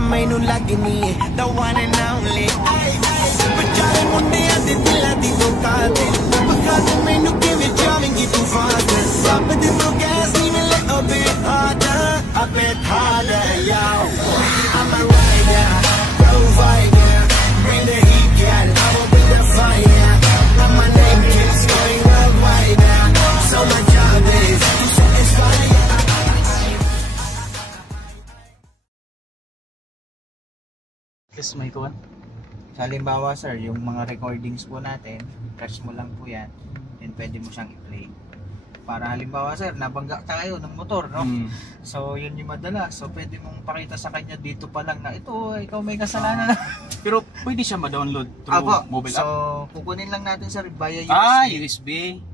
ਮੈਨੂੰ ਲੱਗਨੀ ਏ the one and only ਵਿਚਾਰੇ ਮੁੰਡਿਆਂ ਦੇ ਦਿਲਾਂ ਦੀ ਧੋਖਾ ਦੇ ਪੱਕਾ ਤੂੰ ਮੈਨੂੰ ਕਿਵੇਂ ਜਾਵੇਂਗੀ ਤੂੰ ਫਾਦਰ ਰੱਬ ਦੇ ਤੋਂ ਗੈਸ ਨਹੀਂ ਮਿਲੇ ਅਬੇ harder a bit harder yo I'm a rider provider bring the heat girl I will bring the fire and my name keeps going worldwide now so my job is to satisfy Yes, may kuwan. Halimbawa sir, yung mga recordings po natin, press mo lang po yan, then pwede mo siyang i-play. Para halimbawa sir, nabangga tayo ng motor, no? So yun yung madala. So pwede mong pakita sa kanya dito pa lang na ito, ikaw may kasalanan. Pero pwede siya ma-download through mobile app? So kukunin lang natin sir via USB. USB.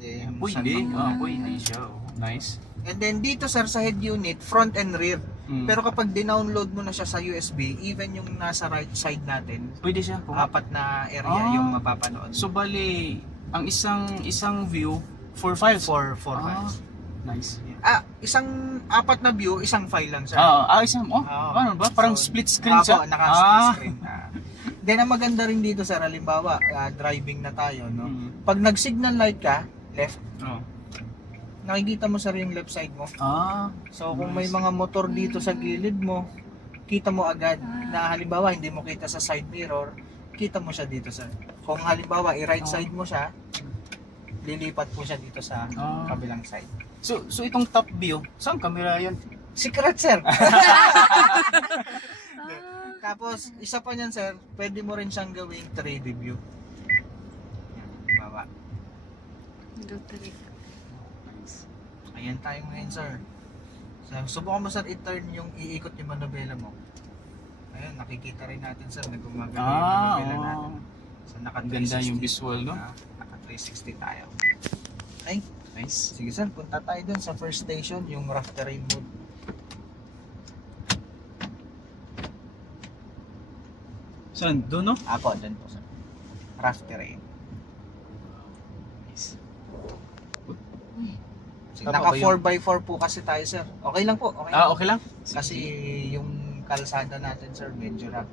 Then, Pwede. Pwede siya. Nice. And then dito sir sa head unit, front and rear. Pero kapag dinownload mo na siya sa USB, even yung nasa right side natin, pwede siya. apat na area yung mapapanood. So bali, ang isang view, 4 files? 4 files. Nice. Isang apat na view, isang file lang sir. Isang, ano ba? Parang split screen siya? Naka-split screen. Then ang maganda rin dito sir, halimbawa, driving na tayo, no? Pag nag-signal light ka, left, nakikita mo sir yung left side mo. So kung may mga motor dito sa gilid mo, kita mo agad na halimbawa hindi mo kita sa side mirror, kita mo siya dito sir. Kung halimbawa i-right side mo siya, lilipat po siya dito sa kabilang side. So itong top view, saan camera yan? Secret sir. Tapos isa pa niyan sir, pwede mo rin siyang gawing 3D view. Yan, baba. Ayan tayo ngayon sir. So, subukan mo sir i-turn yung iikot yung manubela mo. Ayun, nakikita rin natin sir na gumagano yung manubela natin. So naka 360. Ganda yung visual, no? Naka 360 tayo. Okay, nice. Sige sir, punta tayo dun sa first station, yung rough terrain mode. Saan? Doon, no? Ako, dun po sir. Rough terrain. Nice. Naka 4x4 po kasi tayo sir. Okay lang po. Okay lang. Okay lang? Kasi yung kalsada natin sir, medyo rough.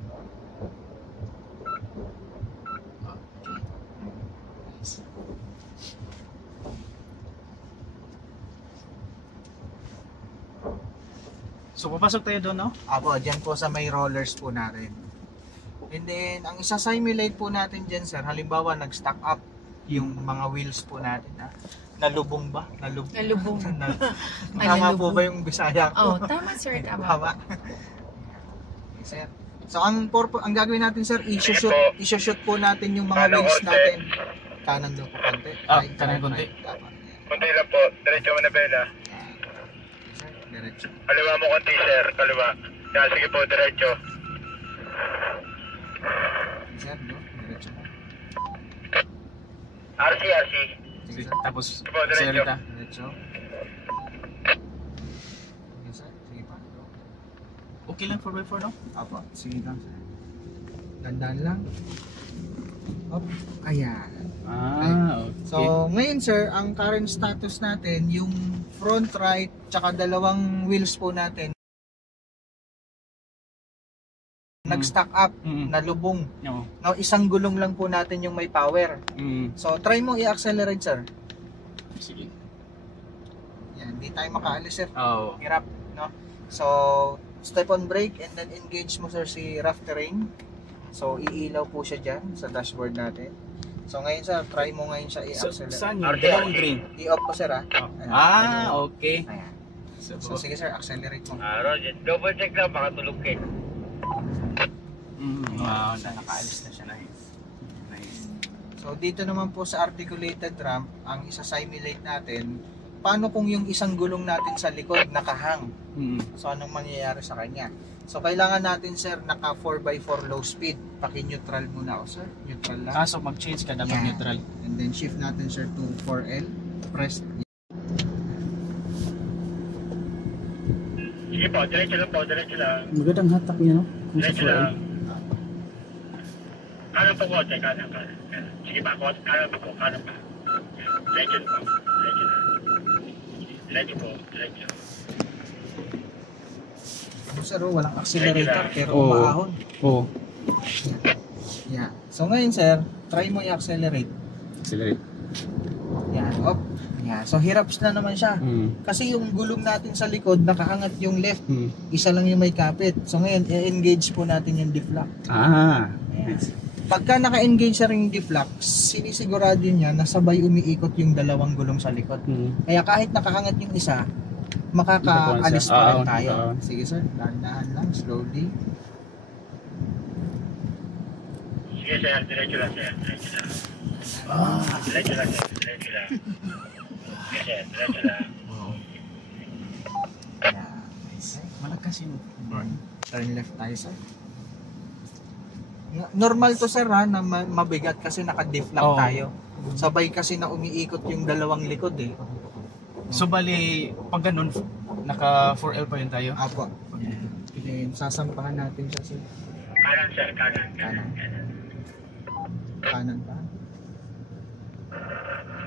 So papasok tayo doon, no? Ako, dyan po sa may rollers po natin. And then, ang isa-simulate po natin dyan sir, halimbawa nag-stack up yung mga wheels po natin. Nalubong ba? Nalubong. Tama po ba yung Bisaya ko? Tama sir, tama. Tama. Okay, sir. So ang gagawin natin sir, i-shoot po natin yung mga wheels natin. Kanan daw po konti. Kanan konti. Konti lang po, diretso mo na bela. Diretso. Kaliwa mo konti sir, kaliwa. Sige po, diretso. Sir, no? Diretso mo. RC. Sige sir. Tapos, diretso. Serita. Diretso. Sige sir, sige pa. Okay lang 4x4, no? Apo, sige lang sir. Tandaan lang. Hop, ayan. Okay. So, ngayon sir, ang current status natin, yung front right, tsaka dalawang wheels po natin, nag-stack up, nalubong. No. Now, isang gulong lang po natin yung may power. So, try mo i-accelerate sir. Sige. Yan, hindi tayo makaalis sir. Oo. Hirap, no? So, step on brake and then engage mo sir si rough terrain. So, iilaw po siya dyan sa dashboard natin. So, ngayon sir, try mo ngayon siya i-accelerate. Saan yun? Dalawang green. I-off po sir ha. Okay. Ayan. So, sige sir, accelerate mo. Roger, double check lang, baka tulog ka. Nakaalis na siya na yun. Nice. So, dito naman po sa articulated ramp, ang isa-simulate natin, paano kung yung isang gulong natin sa likod nakahang? So, anong mangyayari sa kanya? So, kailangan natin sir, naka 4x4 low speed. Paki-neutral muna ako sir. Neutral lang. Kaso mag-change ka na mag-neutral. And then shift natin sir to 4L. Press. Sige po, diretso lang po, diretso lang. Magandang hatak niya, no? Diretso lang. Kanan po ko, kanan. Sige pa, kanan po. Diretso po, diretso po. sir, walang accelerator pero Oo. umaahon. Oo. Yeah. So ngayon sir, try mo i-accelerate. Accelerate. Yan, op. Yan. So hiraps na naman siya. Kasi yung gulong natin sa likod, nakaangat yung left. Isa lang yung may kapit. So ngayon, i-engage po natin yung deflock. Ayan. Pagka naka-engage na rin yung deflock, sinisigurado niya na sabay umiikot yung dalawang gulong sa likod. Kaya kahit nakaangat yung isa, makakaalis pa rin tayo. Sige sir, dahan-dahan lang, slowly. Sige sir, diretso lang sir. Diretso lang. Diretso lang sir, diretso lang. Sige sir, diretso lang. Malakas yun. Turn left tayo sir. Normal to sir ha, na mabigat kasi naka-deflock tayo. Sabay kasi na umiikot yung dalawang likod eh. So bali, pag ganun, naka 4L pa yun tayo? Apo. Then, sasampahan natin siya sir. Kanan sir, kanan. Kanan pa.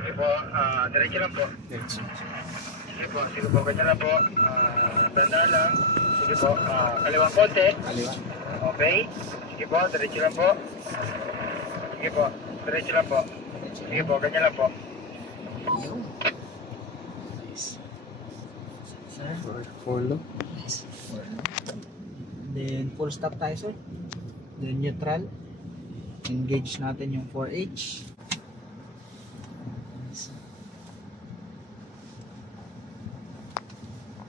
Sige po, diretso lang po. Sige po, ganyan lang po. Tanda lang. Sige po, kaliwang konti. Kaliwa. Okay. Sige po, diretso lang po. Sige po, diretso lang po. Sige po, ganyan lang po. Sir. Follow. Then full stop tayo sir. Then neutral. Engage natin yung 4H.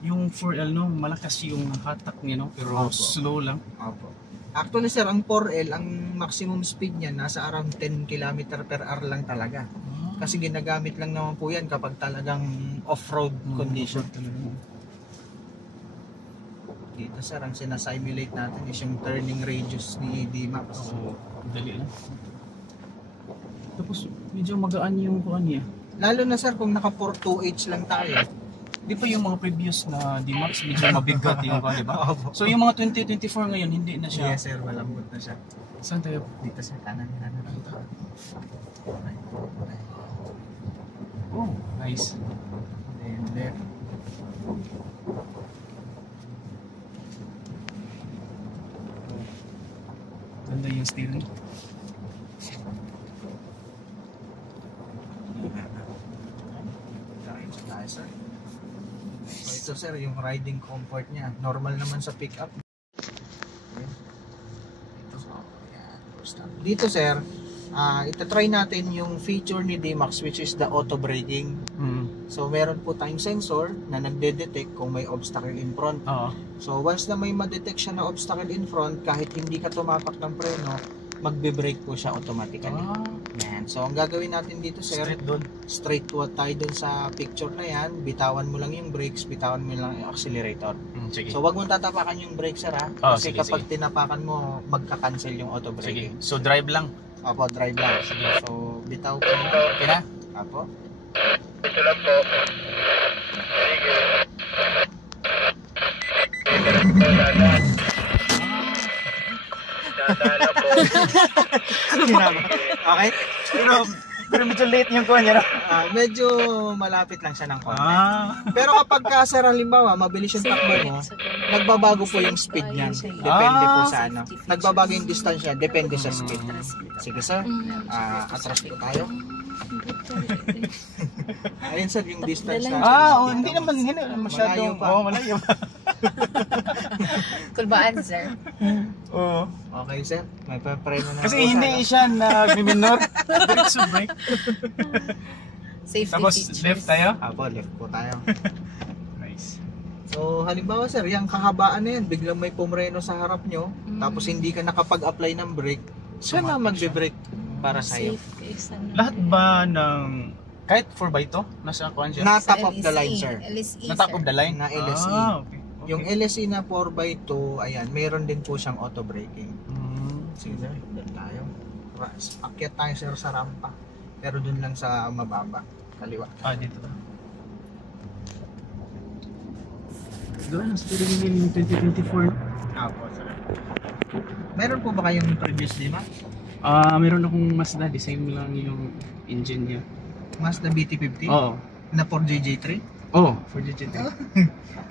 Yung 4L no, malakas yung hatak niya no, pero Opo. slow lang. Opo. Actually sir, ang 4L, ang maximum speed niya nasa around 10 km per hour lang talaga. Kasi ginagamit lang naman po yan kapag talagang off-road condition. Dito sir, ang sinasimulate natin is yung turning radius ni D-Max. Dali lang. Tapos medyo magaan yung kuan niya. Lalo na sir, kung naka 4-2H lang tayo. Di pa yung mga previous na D-Max medyo mabigat yung kuan, di ba? Opo. So yung mga 2024 ngayon hindi na siya. Yes sir, malambot na siya. Saan tayo? Dito sir, kanan. Oh, nice. Then left. Ganda yung steering. Sir. So ito sir, yung riding comfort niya. Normal naman sa pickup. Dito sir, itatry natin yung feature ni D-Max which is the auto braking. So meron po time sensor na nagde-detect kung may obstacle in front. So once na may ma-detect siya na obstacle in front, kahit hindi ka tumapak ng preno, magbe-brake po siya automatically. Yan. So ang gagawin natin dito sir, straight to tayo dun sa picture na yan, bitawan mo lang yung brakes, bitawan mo lang yung accelerator. Sige. So wag mong tatapakan yung brakes sir ha, kasi sige, kapag tinapakan mo, magka-cancel yung auto Sige. braking. So drive lang. Opo, drive lang. Sige. So bitaw ko na. Okay na? Opo. Ito lang po. Sige. Dadala po. Okay? Pero medyo late yung kuha niya. Medyo malapit lang siya ng konti. Pero kapag ka sir, halimbawa, mabilis yung takbo mo, nagbabago po yung speed niyan. Depende po sa ano. Nagbabago yung distansya, depende sa speed. Sige sir, atras po tayo. Ayun sir, yung distance na. Hindi naman masyadong. Malayo pa. Kulbaan, sir. Oo. Okay sir, may papreno na Kasi po hindi siya nag-minor. Diretso break. Safety Tapos features. left tayo. Apo, left po tayo. Nice. So halimbawa sir, yung kahabaan na yan, biglang may pumreno sa harap nyo, tapos hindi ka nakapag-apply ng brake, siya na magbe-brake para sa'yo. Safe is ano. Lahat ba ng kahit 4x2 nasa kuan siya? Na top of the line sir. LSE, Na top of the line? Na LSE. Okay. Yung LSE na 4x2, ayan, meron din po siyang auto braking. Sige sir, doon tayo. Akyat tayo sir sa rampa. Pero doon lang sa mababa. Kaliwa. Dito ba? Doon ang steering wheel yung 2024. Apo sir. Meron po ba kayong previous lima? Meron akong Mazda, the same lang yung engine niya. Mazda BT50? Oo. Na 4JJ3? Oo, for the GT.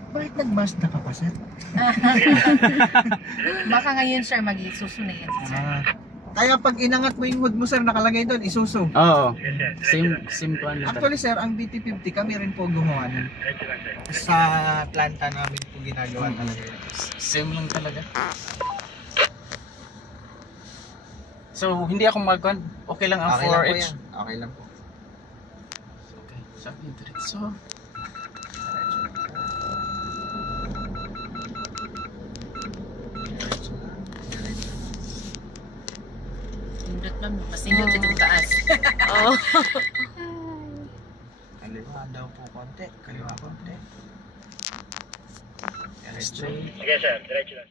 Bakit nag-Mazda ka pa, sir? Baka ngayon, sir, mag-isuso na yan, sir. Kaya pag inangat mo yung hood mo, sir, nakalagay doon, Isuzu. Oo. Same ko ano. Actually, sir, ang BT50 kami rin po gumawa nun. Sa planta namin po ginagawa talaga yun. Same lang talaga. So, hindi ako okay lang ang Okay lang po 4H. yan. Okay lang po. Okay, sabi diretso. Pindot lang, masindot itong taas. Kaliwa daw po konti. Kaliwa konti. Straight. Sige sir, diretso lang.